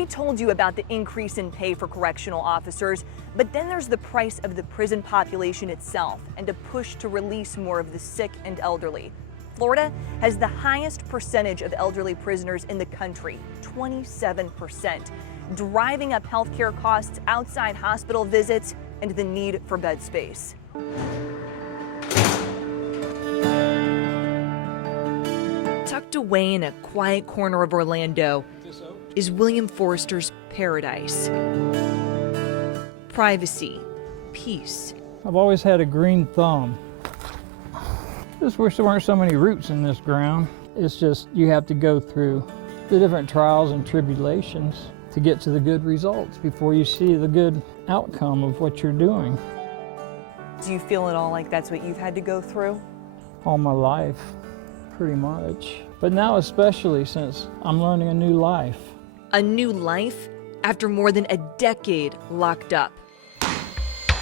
We told you about the increase in pay for correctional officers, but then there's the price of the prison population itself and a push to release more of the sick and elderly. Florida has the highest percentage of elderly prisoners in the country, 27%, driving up healthcare costs outside hospital visits and the need for bed space. Tucked away in a quiet corner of Orlando is William Forrester's paradise. Privacy, peace. I've always had a green thumb. Just wish there weren't so many roots in this ground. It's just you have to go through the different trials and tribulations to get to the good results before you see the good outcome of what you're doing. Do you feel at all like that's what you've had to go through? All my life, pretty much. But now especially since I'm learning a new life. A new life after more than a decade locked up.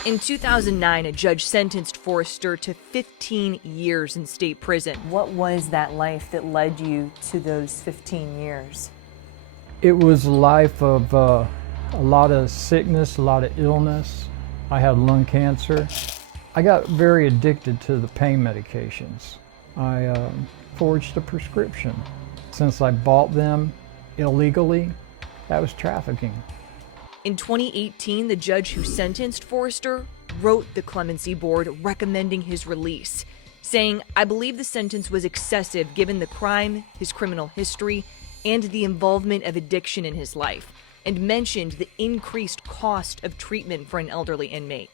In 2009, a judge sentenced Forrester to 15 years in state prison. What was that life that led you to those 15 years? It was a life of a lot of sickness, a lot of illness. I had lung cancer. I got very addicted to the pain medications. I forged a prescription. Since I bought them illegally, that was trafficking. In 2018, the judge who sentenced Forrester wrote the clemency board recommending his release, saying, "I believe the sentence was excessive given the crime, his criminal history, and the involvement of addiction in his life," and mentioned the increased cost of treatment for an elderly inmate.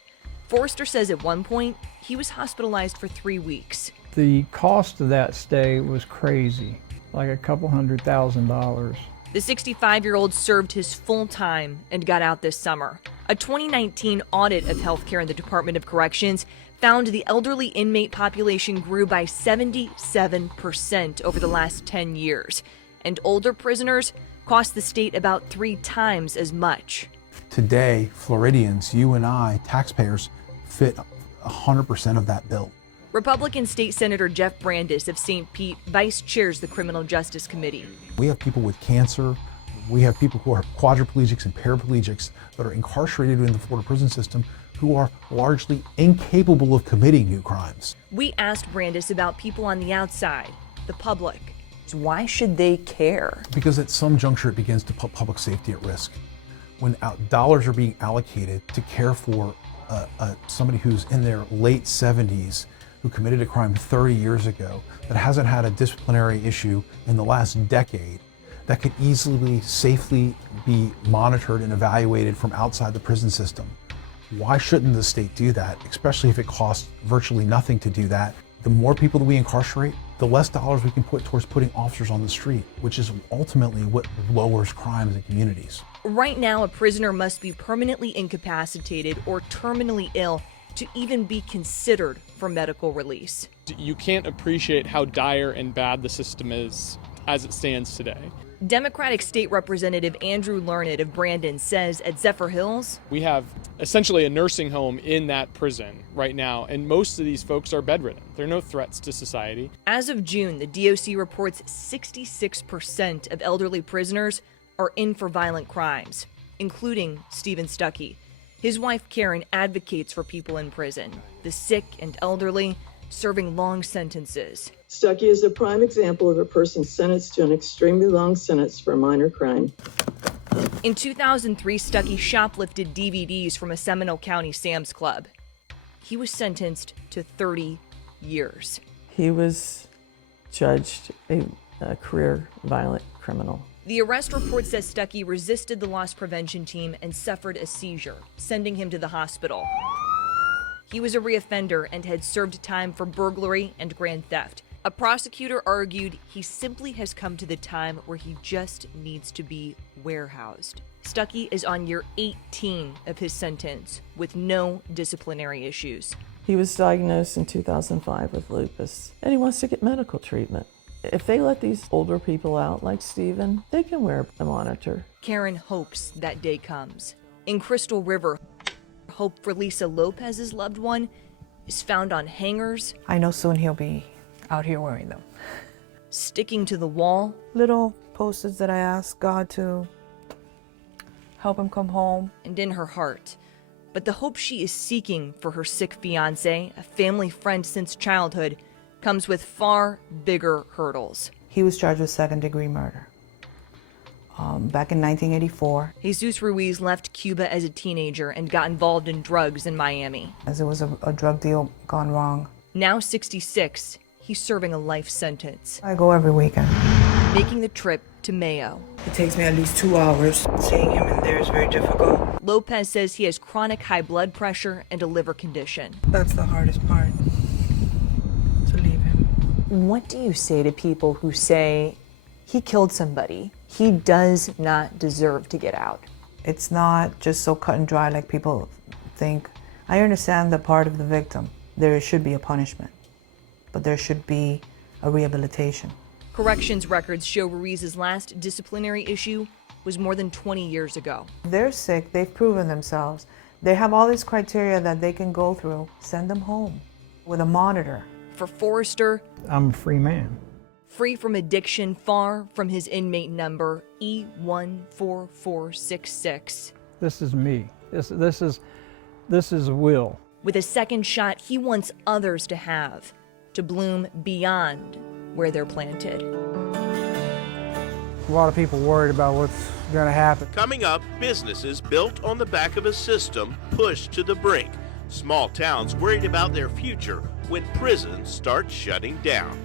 Forrester says at one point, he was hospitalized for 3 weeks. The cost of that stay was crazy, like a couple $100,000. The 65-year-old served his full time and got out this summer. A 2019 audit of healthcare in the Department of Corrections found the elderly inmate population grew by 77% over the last 10 years, and older prisoners cost the state about 3 times as much. Today, Floridians, you and I, taxpayers, fit 100% of that bill. Republican State Senator Jeff Brandes of St. Pete vice chairs the Criminal Justice Committee. We have people with cancer. We have people who are quadriplegics and paraplegics that are incarcerated in the Florida prison system who are largely incapable of committing new crimes. We asked Brandes about people on the outside, the public. Why should they care? Because at some juncture it begins to put public safety at risk. When dollars are being allocated to care for somebody who's in their late 70s, who committed a crime 30 years ago, that hasn't had a disciplinary issue in the last decade, that could easily, safely be monitored and evaluated from outside the prison system. Why shouldn't the state do that, especially if it costs virtually nothing to do that? The more people that we incarcerate, the less dollars we can put towards putting officers on the street, which is ultimately what lowers crimes in communities. Right now, a prisoner must be permanently incapacitated or terminally ill to even be considered for medical release. You can't appreciate how dire and bad the system is as it stands today. Democratic State Representative Andrew Learned of Brandon says at Zephyr Hills, we have essentially a nursing home in that prison right now, and most of these folks are bedridden. There are no threats to society. As of June, the DOC reports 66% of elderly prisoners are in for violent crimes, including Stephen Stuckey. His wife Karen advocates for people in prison, the sick and elderly, serving long sentences. Stuckey is a prime example of a person sentenced to an extremely long sentence for a minor crime. In 2003, Stuckey shoplifted DVDs from a Seminole County Sam's Club. He was sentenced to 30 years. He was judged a career violent criminal. The arrest report says Stuckey resisted the loss prevention team and suffered a seizure, sending him to the hospital. He was a reoffender and had served time for burglary and grand theft. A prosecutor argued he simply has come to the time where he just needs to be warehoused. Stuckey is on year 18 of his sentence with no disciplinary issues. He was diagnosed in 2005 with lupus, and he wants to get medical treatment. If they let these older people out like Stephen, they can wear a monitor. Karen hopes that day comes. In Crystal River, hope for Lisa Lopez's loved one is found on hangers. I know soon he'll be out here wearing them. Sticking to the wall. Little post-its that I ask God to help him come home. and in her heart. But the hope she is seeking for her sick fiancé, a family friend since childhood, comes with far bigger hurdles. He was charged with second-degree murder back in 1984. Jesus Ruiz left Cuba as a teenager and got involved in drugs in Miami. As it was a drug deal gone wrong. Now 66, he's serving a life sentence, I go every weekend. making the trip to Mayo. It takes me at least 2 hours. Seeing him in there is very difficult. Lopez says he has chronic high blood pressure and a liver condition. That's the hardest part, to leave him. What do you say to people who say he killed somebody? He does not deserve to get out. It's not just so cut and dry like people think. I understand the part of the victim. There should be a punishment, but there should be a rehabilitation. Corrections records show Ruiz's last disciplinary issue was more than 20 years ago. They're sick, they've proven themselves. They have all this criteria that they can go through. Send them home with a monitor. For Forrester, I'm a free man. free from addiction, far from his inmate number, E14466. This is me. This is Will. With a second shot he wants others to have, to bloom beyond where they're planted. A lot of people worried about what's going to happen. Coming up, businesses built on the back of a system pushed to the brink. Small towns worried about their future when prisons start shutting down.